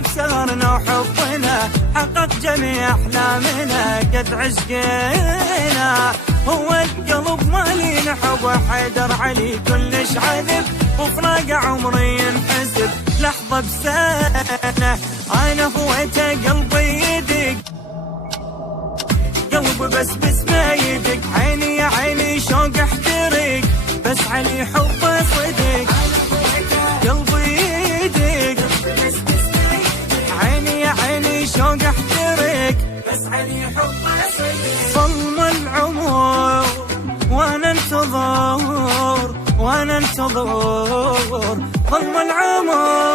بسهرنا وحبنا حقق جميع أحلامنا قد عشقنا هو القلب مالي نحب حيدر علي كلش عذب وفراق عمري ينحسب لحظة بسنة أنا هويته قلبي يدق قلبي بس ما يدق عيني يا عيني شوق احترق بس علي حبه صدق قلبي يدق عيني يا عيني شوق احترق بس علي حبه صدق ظلم العمر وانا انتظر ظلم العمر